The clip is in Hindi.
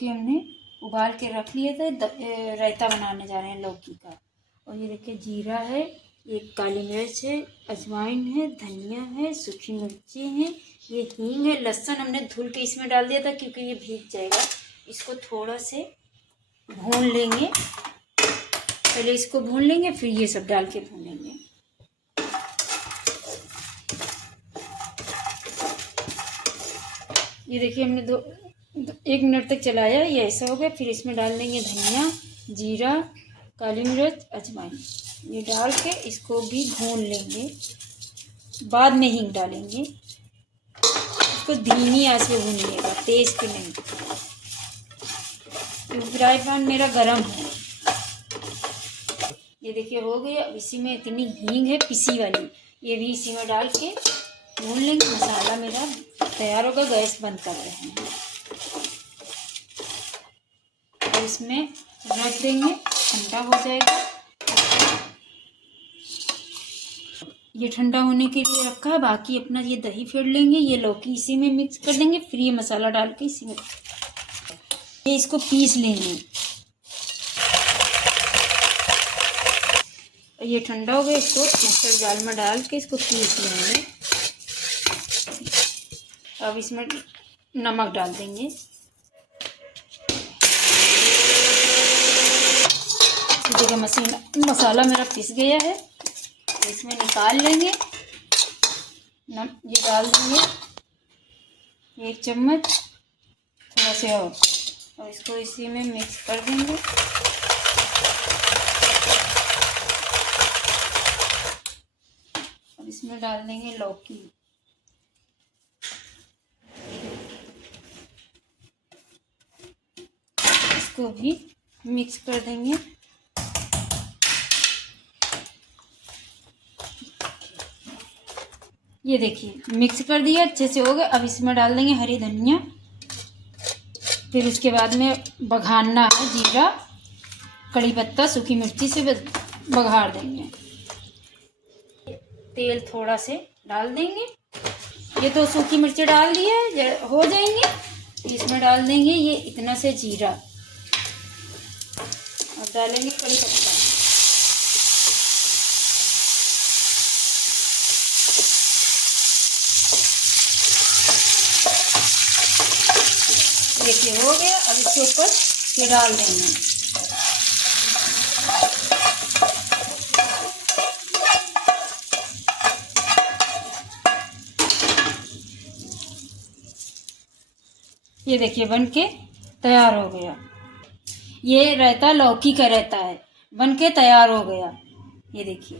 लौकी हमने उबाल के रख लिए थे। रायता बनाने जा रहे हैं लौकी का। और ये देखिए जीरा है, एक काली मिर्च है, अजवाइन है, धनिया है, सूखी मिर्ची है, ये हींग है, लहसुन हमने धुल के इसमें डाल दिया था क्योंकि ये भीग जाएगा। इसको थोड़ा से भून लेंगे, पहले इसको भून लेंगे फिर ये सब डाल के भूनेंगे। ये देखिए हमने 1 मिनट तक चलाया, ये ऐसा हो गया। फिर इसमें डाल देंगे धनिया, जीरा, काली मिर्च, अजवाइन, ये डाल के इसको भी भून लेंगे। बाद में हींग डालेंगे। इसको धीमी आंच पे भूनिएगा, तेज पे नहीं। फ्राई पैन मेरा गरम है। ये देखिए हो गया। अब इसी में इतनी हींग है पिसी वाली, ये भी इसी में डाल के भून लेंगे। मसाला मेरा तैयार होगा। गैस बंद कर रहे हैं और इसमें रख देंगे, ठंडा हो जाएगा। ये ठंडा होने के लिए रखा है। बाकी अपना ये दही फेर लेंगे, ये लौकी इसी में मिक्स कर देंगे, फिर ये मसाला डाल के इसी में ये इसको पीस लेंगे। ये ठंडा हो गया, इसको मिक्सर जार में डाल के इसको पीस लेंगे। अब इसमें नमक डाल देंगे। देखिए मसाला मेरा पिस गया है, इसमें निकाल लेंगे। ये डाल देंगे 1 चम्मच, थोड़ा से और इसको इसी में मिक्स कर देंगे। अब इसमें डाल देंगे लौकी, इसको भी मिक्स कर देंगे। ये देखिए मिक्स कर दिया, अच्छे से हो गया। अब इसमें डाल देंगे हरी धनिया, फिर उसके बाद में बघारना है जीरा, कड़ी पत्ता, सूखी मिर्ची से बघार देंगे। तेल थोड़ा से डाल देंगे। ये तो सूखी मिर्ची डाल दी है, हो जाएंगे। इसमें डाल देंगे ये इतना से जीरा और डालेंगे कड़ी पत्ता। देखिए हो गया। अब इसके ऊपर ये डाल देंगे। ये देखिए बन के तैयार हो गया। ये रायता लौकी का रहता है, बन के तैयार हो गया। ये देखिए।